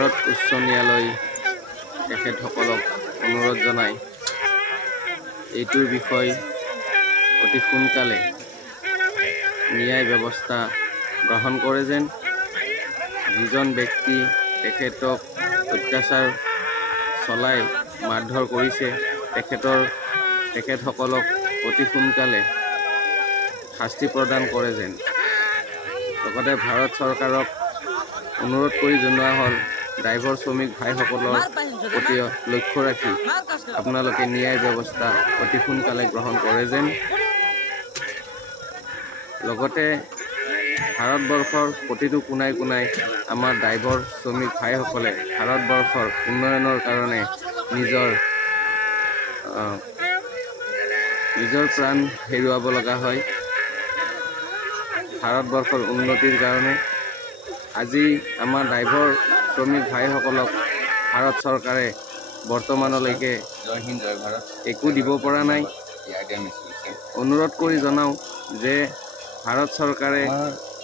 ভাৰত উচ্চ ন্যায়ালয় তেখেতসকলক অনুৰোধ জনাই এইটোৰ বিষয় অতি সোনকালে ন্যায় ব্যৱস্থা গ্ৰহণ কৰে যেন। যিজন ব্যক্তি তেখেতক অত্যাচাৰ চলাই মাৰধৰ কৰিছে তেখেতসকলক অতি সোনকালে শাস্তি প্ৰদান কৰে যেন। লগতে ভাৰত চৰকাৰক অনুৰোধ কৰি জনোৱা হ'ল ড্ৰাইভাৰ শ্ৰমিক ভাইসকলৰ প্ৰতি লক্ষ্য ৰাখি আপোনালোকে ন্যায় ব্যৱস্থা অতি সোনকালে গ্ৰহণ কৰে যেন। লগতে ভাৰতবৰ্ষৰ প্ৰতিটো কোণাই কোণাই আমাৰ ড্ৰাইভাৰ শ্ৰমিক ভাইসকলে ভাৰতবৰ্ষৰ উন্নয়নৰ কাৰণে নিজৰ প্ৰাণ হেৰুৱাব লগা হয়। ভাৰতবৰ্ষৰ উন্নতিৰ কাৰণে আজি আমাৰ ড্ৰাইভাৰ শ্ৰমিক ভাইসকলক ভাৰত চৰকাৰে বৰ্তমানলৈকে জয় হিন্দ জয় ভাৰত একো দিব পৰা নাই। অনুৰোধ কৰি জনাওঁ যে ভাৰত চৰকাৰে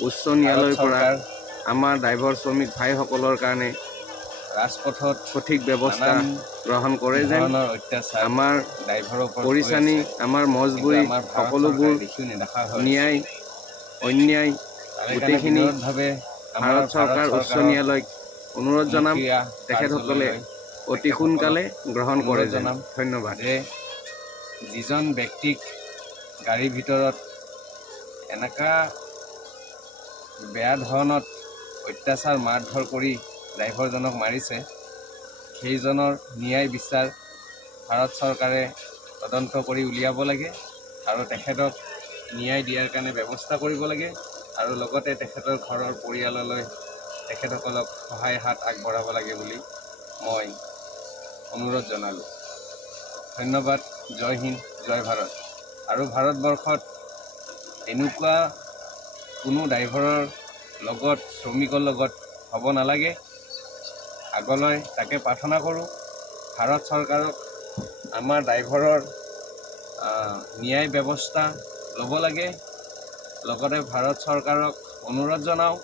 উচ্চ ন্যায়ালয়ৰ পৰা আমাৰ ড্ৰাইভাৰ শ্ৰমিক ভাইসকলৰ কাৰণে ৰাজপথত সঠিক ব্যৱস্থা গ্ৰহণ কৰে যেন। আমাৰ পৰিচানী আমাৰ মজবুৰি সকলোবোৰ ন্যায় অন্যায় গোটেইখিনি ভাৰত চৰকাৰ উচ্চ ন্যায়ালয়ক অনুৰোধ জনাম তেখেতসকলে অতি সোনকালে গ্ৰহণ কৰে যেন। ধন্যবাদ। যে যিজন ব্যক্তিক গাড়ীৰ ভিতৰত এনেকুৱা বেয়া ধৰণত অত্যাচাৰ মাৰধৰ কৰি ড্ৰাইভাৰজনক মাৰিছে, সেইজনৰ ন্যায় বিচাৰ ভাৰত চৰকাৰে তদন্ত কৰি উলিয়াব লাগে আৰু তেখেতক ন্যায় দিয়াৰ কাৰণে ব্যৱস্থা কৰিব লাগে আৰু লগতে তেখেতৰ ঘৰৰ পৰিয়াললৈ তেখেতসকলক সহায় হাত আগবঢ়াব লাগে বুলি মই অনুৰোধ জনালোঁ। ধন্যবাদ। জয় হিন্দ জয় ভাৰত। আৰু ভাৰতবৰ্ষত এনেকুৱা কোনো ড্ৰাইভাৰৰ লগত শ্ৰমিকৰ লগত হ'ব নালাগে। আগলৈ তাকে প্ৰাৰ্থনা কৰোঁ। ভাৰত চৰকাৰক আমাৰ ড্ৰাইভাৰৰ ন্যায় ব্যৱস্থা ল'ব লাগে। লগতে ভাৰত চৰকাৰক অনুৰোধ জনাওঁ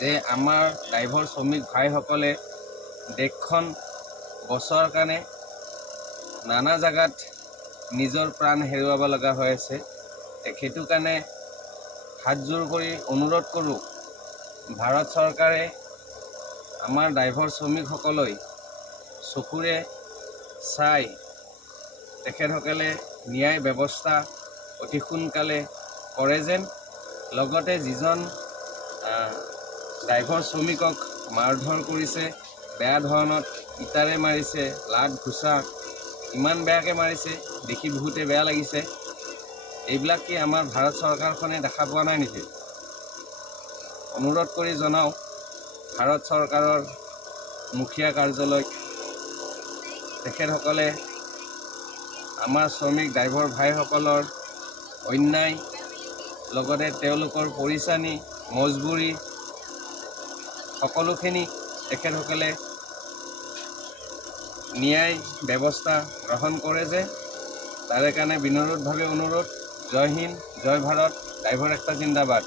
যে আমাৰ ড্ৰাইভাৰ শ্ৰমিক ভাইসকলে দেশখন বচোৱাৰ কাৰণে নানা জেগাত নিজৰ প্ৰাণ হেৰুৱাব লগা হৈ আছে। সেইটো কাৰণে হাতযোৰ কৰি অনুৰোধ কৰোঁ, ভাৰত চৰকাৰে আমাৰ ড্ৰাইভাৰ শ্ৰমিকসকলক চকুৰে চাই তেখেতসকলে ন্যায় ব্যৱস্থা অতি সোনকালে কৰে যেন। লগতে যিজন ড্ৰাইভাৰ শ্ৰমিকক মাৰধৰ কৰিছে, বেয়া ধৰণত ইটাৰে মাৰিছে, লাত ঘুচা ইমান বেয়াকৈ মাৰিছে, দেখি বহুতে বেয়া লাগিছে। এইবিলাক কি আমাৰ ভাৰত চৰকাৰখনে দেখা পোৱা নাই নেকি? অনুৰোধ কৰি জনাওঁ ভাৰত চৰকাৰৰ মুখীয়া কাৰ্যালয়ক তেখেতসকলে আমাৰ শ্ৰমিক ড্ৰাইভাৰ ভাইসকলৰ অন্যায় লগতে তেওঁলোকৰ পৰিচানী মজবুৰি সকলোখিনি তেখেতসকলে ন্যায় ব্যৱস্থা গ্ৰহণ কৰে যে, তাৰে কাৰণে বিনম্ৰভাৱে অনুৰোধ। জয় হিন্দ জয় ভাৰত। ড্ৰাইভাৰ একটা জিন্দাবাদ।